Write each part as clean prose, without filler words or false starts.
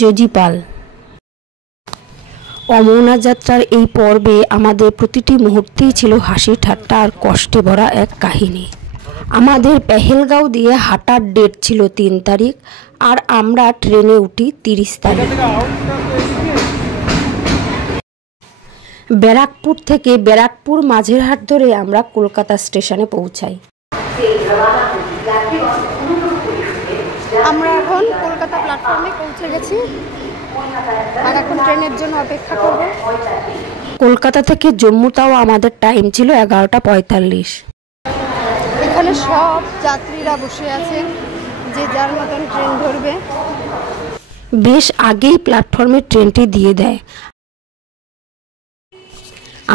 জজি পাল। অমরনাথ যাত্রার এই পর্বে আমাদের প্রতিটি মুহূর্তেই ছিল হাসি ঠাট্টা আর কষ্টে ভরা এক কাহিনী। আমাদের পেহেলগাঁও দিয়ে হাঁটার ডেট ছিল 3 তারিখ আর আমরা ট্রেনে উঠি 30 তারিখ। ব্যারাকপুর থেকে ব্যারাকপুর মাঝেরহাট ধরে আমরা কলকাতা স্টেশনে পৌঁছাই। আমরা এখন কলকাতা প্ল্যাটফর্মে পৌঁছে গেছি আর এখন ট্রেনের জন্য অপেক্ষা করব। কলকাতা থেকে জম্মু তাও আমাদের টাইম ছিল 11:45। এখানে সব যাত্রীরা বসে আছে, যে যার মতন ট্রেন ধরবে। বেশ আগেই প্ল্যাটফর্মে ট্রেনটি দিয়ে দেয়।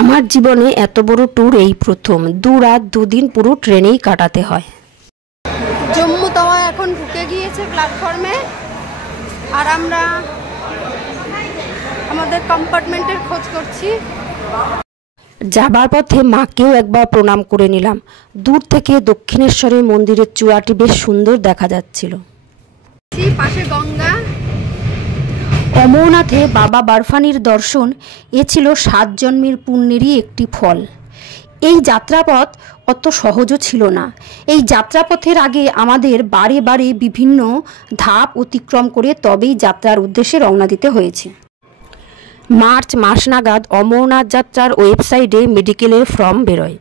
আমার জীবনে এত বড় ট্যুর এই প্রথম। 2 রাত 2 দিন পুরো ট্রেনেই কাটাতে হয়। জম্মু তাওয়া এখন ঢুকে গিয়েছে প্ল্যাটফর্মে আর আমরা আমাদের কম্পার্টমেন্টের খোঁজ করছি। যাবার পথে মাকেও একবার প্রণাম করে নিলাম। দূর থেকে দক্ষিণেশ্বরের মন্দিরের চূড়াটি বেশ সুন্দর দেখা যাচ্ছিল। পাশে গঙ্গা। অমরনাথে বাবা বারফানির দর্শন এ ছিল 7 জন্মের পুণ্যেরই একটি ফল। এই যাত্রাপথ অত সহজও ছিল না। এই যাত্রাপথের আগে আমাদের বারে বারে বিভিন্ন ধাপ অতিক্রম করে তবেই যাত্রার উদ্দেশ্যে রওনা দিতে হয়েছে। মার্চ মাস নাগাদ অমরনাথ যাত্রার ওয়েবসাইটে মেডিকেলের ফর্ম বেরোয়।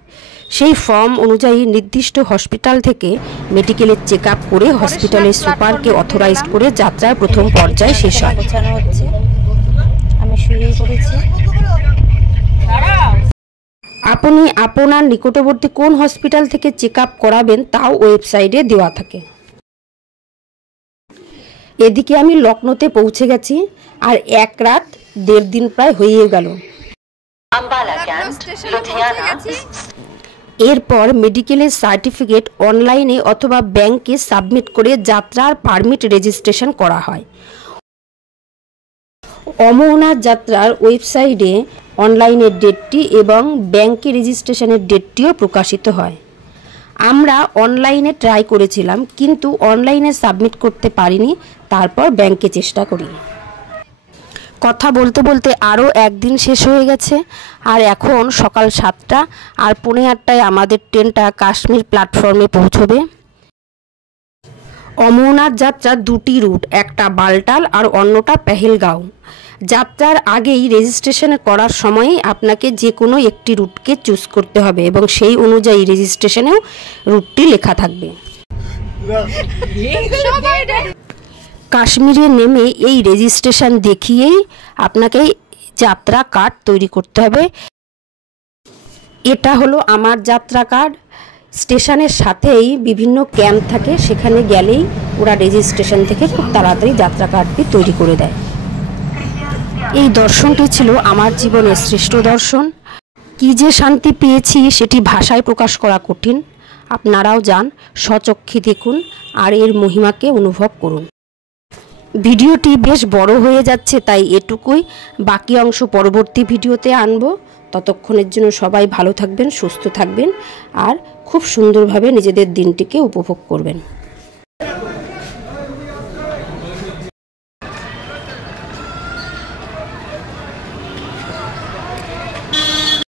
সেই ফর্ম অনুযায়ী নির্দিষ্ট হসপিটাল থেকে মেডিকেলের চেক আপ করে হসপিটালের সুপারকে অথরাইজড করে যাত্রার প্রথম পর্যায় শেষ হয়। আমি শুরু করেছি। আপনি আপনার নিকটবর্তী কোন হসপিটাল থেকে চেক আপ করাবেন তাও ওয়েবসাইটে দেওয়া থাকে। এদিকে আমি লখনৌতে পৌঁছে গেছি আর 1 রাত 1.5 দিন প্রায় হয়ে গেল। এরপর মেডিকেলের সার্টিফিকেট অনলাইনে অথবা ব্যাংকে সাবমিট করে যাত্রার পারমিট রেজিস্ট্রেশন করা হয়। অমরনাথ যাত্রার ওয়েবসাইটে অনলাইনের ডেটটি এবং ব্যাংকে রেজিস্ট্রেশনের ডেটটিও প্রকাশিত হয়। আমরা অনলাইনে ট্রাই করেছিলাম কিন্তু অনলাইনে সাবমিট করতে পারিনি, তারপর ব্যাংকে চেষ্টা করি। কথা বলতে বলতে আরও একদিন শেষ হয়ে গেছে আর এখন সকাল 7টা আর 7:45 আমাদের ট্রেনটা কাশ্মীর প্ল্যাটফর্মে পৌঁছবে। অমরনাথ যাত্রার 2টি রুট, একটা বালটাল আর অন্যটা পেহেলগাঁও। যাত্রার আগেই রেজিস্ট্রেশন করার সময়েই আপনাকে যে কোনো একটি রুটকে চুজ করতে হবে এবং সেই অনুযায়ী রেজিস্ট্রেশনেও রুটটি লেখা থাকবে। কাশ্মীরে নেমে এই রেজিস্ট্রেশন দেখিয়েই আপনাকে যাত্রা কার্ড তৈরি করতে হবে। এটা হলো আমার যাত্রা কার্ড। স্টেশনের সাথেই বিভিন্ন ক্যাম্প থাকে, সেখানে গেলেই ওরা রেজিস্ট্রেশন থেকে খুব তাড়াতাড়ি যাত্রা কার্ডটি তৈরি করে দেয়। এই দর্শনটি ছিল আমার জীবনের শ্রেষ্ঠ দর্শন। কী যে শান্তি পেয়েছি সেটি ভাষায় প্রকাশ করা কঠিন। আপনারাও যান, স্বচক্ষে দেখুন আর এর মহিমাকে অনুভব করুন। ভিডিওটি বেশ বড় হয়ে যাচ্ছে, তাই এটুকুই। বাকি অংশ পরবর্তী ভিডিওতে আনব। ততক্ষণের জন্য সবাই ভালো থাকবেন, সুস্থ থাকবেন আর খুব সুন্দরভাবে নিজেদের দিনটিকে উপভোগ করবেন।